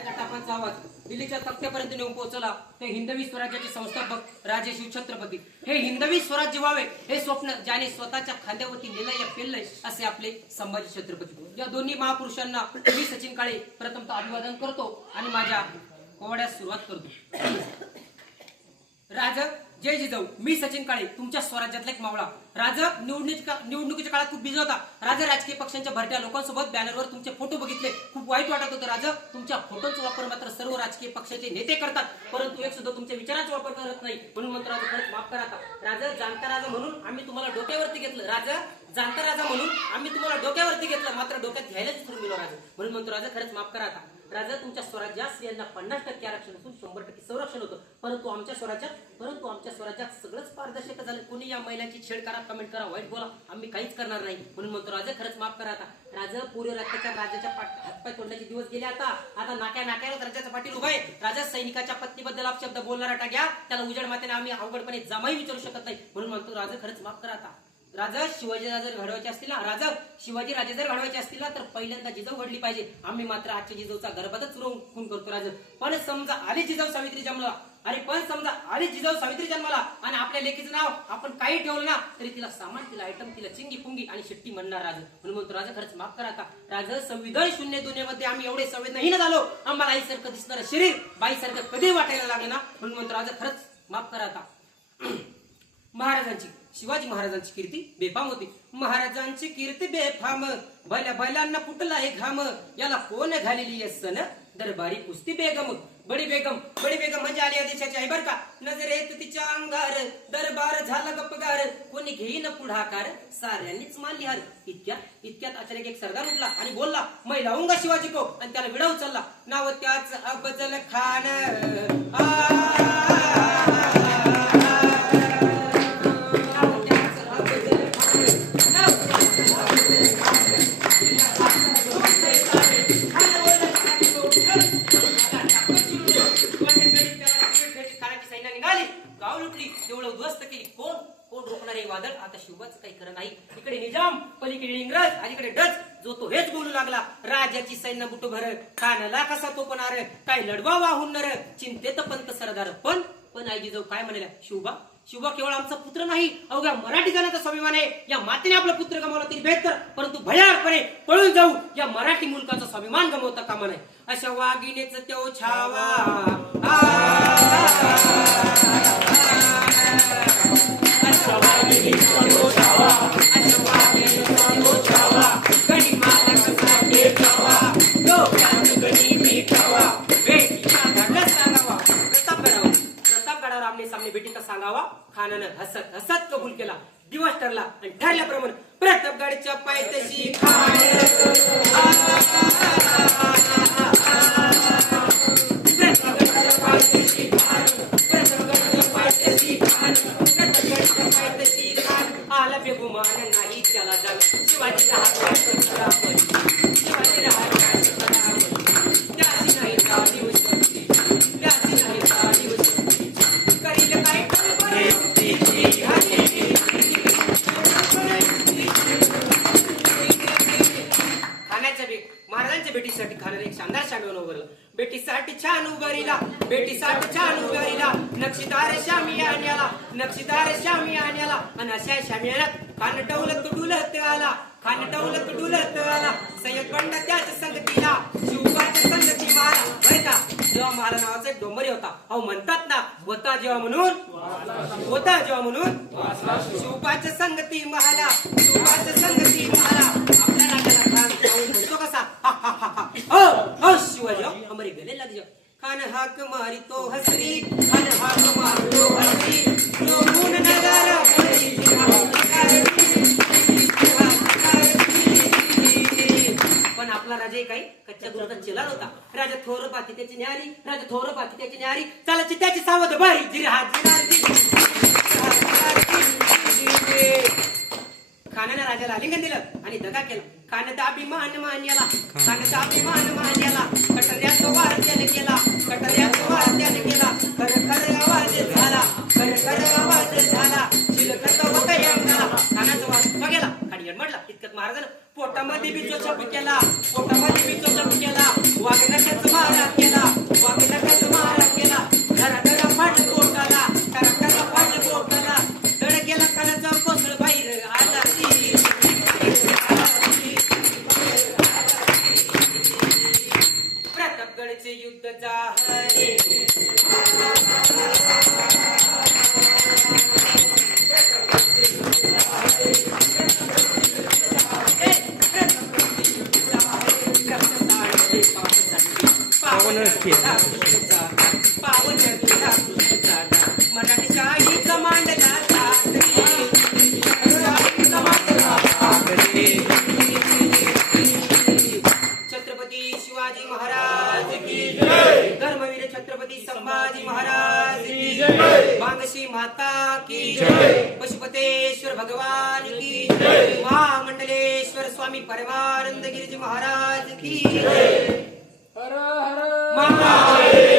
टापांचा आवाज दिल्लीच्या तख्त्यापर्यंत नेऊन पोहोचला ते हिंदवी स्वराज्याचे संस्थापक राजे शिवछत्रपती हे हिंदवी स्वराज्य व्हावे हे स्वप्न ज्याने स्वतःच्या खांद्यावरती नेलंय पेललंय असे आपले संभाजी छत्रपती. या दोन्ही महापुरुषांना मी सचिन काळे प्रथमतः अभिवादन करतो आणि माझ्या कोवड्यास सुरुवात करतो. राज जय जिजाऊ. मी सचिन काळे तुमच्या स्वराज्यातला एक मावळा. राजा निवडणुकीच्या निवडणुकीच्या काळात खूप बिझी होता. राजा राजकीय पक्षांच्या भरत्या लोकांसोबत बॅनरवर तुमचे फोटो बघितले. खूप वाईट वाटत होतं राजा. तुमच्या फोटोचा वापर मात्र सर्व राजकीय पक्षाचे नेते करतात. परंतु एक सुद्धा तुमच्या विचाराचा वापर करत नाही. म्हणून म्हणतो राजा खरंच माफ करा आता. राजा जाणता राजा म्हणून आम्ही तुम्हाला डोक्यावरती घेतलं. राजा जाणता राजा म्हणून आम्ही तुम्हाला डोक्यावरती घेतलं. मात्र डोक्यात घ्यायलाच विसरून गेलो राजा. म्हणून म्हणतो राजा खरंच माफ करा आता. राजा तुमच्या स्वराज्यात स्त्रियांना पन्नास टक्के आरक्षण असून शंभर टक्के संरक्षण होतं. परंतु आमच्या स्वराज्यात परंतु आमच्या स्वराज्यात सगळंच पारदर्शक झालं. कोणी या महिलांची छेड करा कमेंट करा वाईट बोला आम्ही काहीच करणार नाही. म्हणून म्हणतो राजा खरंच माफ करा आता. राजा पूर्व राज्याच्या राजाच्या हातपाय तोडण्याचे दिवस गेले आता. आता नाक्या नाक्यावर राज्याचा पाठील उभा आहे. राजा सैनिकाच्या पत्नीबद्दल अपशब्द बोलणारा टाक्या. त्याला उजड मातेने आम्ही अवघडपणे जमाही विचारू शकत नाही. म्हणून म्हणतो राजा खरंच माफ करा आता. राजा शिवाजी राजा जर घडवायचे असतील ना राजा शिवाजी राजे जर घडवायचे असतील ना तर पहिल्यांदा जिजाऊ घडली पाहिजे. आम्ही मात्र आजच्या जिजाऊचा गर्भातच खून करतो राजा. पण समजा आली जिजाऊ सावित्री जन्मला अरे पण समजा आली जिजाऊ सावित्री जन्माला आणि आपल्या लेखीचं नाव आपण काही ठेवलं ना तरी तिला सामान तिला आयटम तिला चिंगी पुंगी आणि शिट्टी म्हणणार राजा. म्हणून म्हणतो राजा खरंच माफ करा आता. राजा संविधान शून्य दुनियामध्ये आम्ही एवढे संवेदनहीन झालो. आम्हाला आईसारखं दिसणारं शरीर बाईसारखं कधी वाटायला लागलं ना? म्हणून म्हणतो राजा खरंच माफ करा आता. महाराजांची शिवाजी महाराजांची कीर्ती बेफाम होती. महाराजांची कीर्ती बेफाम. भल्या भल्यांना फुटला हे घाम. याला कोण घालेली सन दरबारी कुस्ती बेगम. बडी बेगम बडी बेगम म्हणजे आली देशाची आहे बर का? नजरेत तिच्या अंगार. दरबार झाला गप्पगार. कोणी घेईन पुढाकार? साऱ्यांनीच मानली हर इतक्यात इतक्यात अचानक एक सरदार उठला आणि बोलला मै लावूंगा शिवाजी को. आणि त्याला विडा उचलला नाव त्याच अफजल खान. आ. कोण वादळ आता शिवाच काही खरं नाही. इकडे निजाम पलीकडे इंग्रज आणि इकडे डच. जो तो हेच बोलू लागला राजाची सैन्य बुटू भर खानला कसा तो पण आर काय लढवा वाहून नर चिंतेत पंत सरदार. पण पण आई काय म्हणाल्या शिवबा शिवबा केवळ आमचा पुत्र नाही. अवघ्या मराठी जनाचा स्वाभिमान आहे या मातेने आपला पुत्र गमावला तरी बेहतर परंतु भयारपणे पळून जाऊ. या मराठी मुलकाचा स्वाभिमान गमावता कामा नाही अशा वाघिणीच त्यो छावा. प्रतापगडावर आमने सामने बेटीचा सांगावा. खानानं हसत हसत कबूल केला. दिवस ठरला आणि ठरल्याप्रमाणे प्रतापगडच्या पायथ्याशी खान. आला बेगुमान नाही त्याला जाग. शिवाजीचा हात बेटीसाठी छान उभारीला बेटीसाठी छान उभारीला नक्षीदार श्यामी आणला नक्षीदार श्यामी आणला आणि अशा शामियानात खान टवलत डुलत आला खान टवलत डुलत आला. सय्यद बंड त्याच संगतीला शिवबाच्या संगती मारा. बरं का? जेव्हा मारा नावाचा एक डोंबरी होता अहो म्हणतात ना होता जेव्हा म्हणून होता जेव्हा म्हणून शिवबाच्या संगती महाला शिवबाच्या संगती महाला आपल्या नात्याला खान खाऊन म्हणतो कसा? हा, हा, हा, हा. हो हो शिवाजी हो, अमरी हमारे गले लग जाओ हो. खान हाक मारी तो हसरी खान हाक मारी तो हसरी. तो मुन नगारा परी पण आपला राजा एक काही कच्च्या चिलार होता. राजा थोर पाती त्याची न्यारी राजा थोर पाती त्याची न्यारी. चालायची त्याची सावध बारी जिरा जिरा खानाने राजाला आलिंगन दिलं आणि दगा केला. खानाचा अभिमान मान्याला खानाचा अभिमान मान्याला कितकत मार्ग पोटामध्ये बीजो छापू केला पोटामध्ये बीजो छापू केला वाघ नशाचा महाराज केला वाघ पावन केला कृष्णचा पावन केला कृष्णचा मराठी शाहीचा मांडला शाहीचा मांडला छत्रपती शिवाजी महाराज की जय. धर्मवीर छत्रपती संभाजी महाराज की मांगशी माता की जय. पशुपतेश्वर भगवान की जय. महामंडलेश्वर स्वामी परमानंद गिरिजी महाराज की जय. हर हर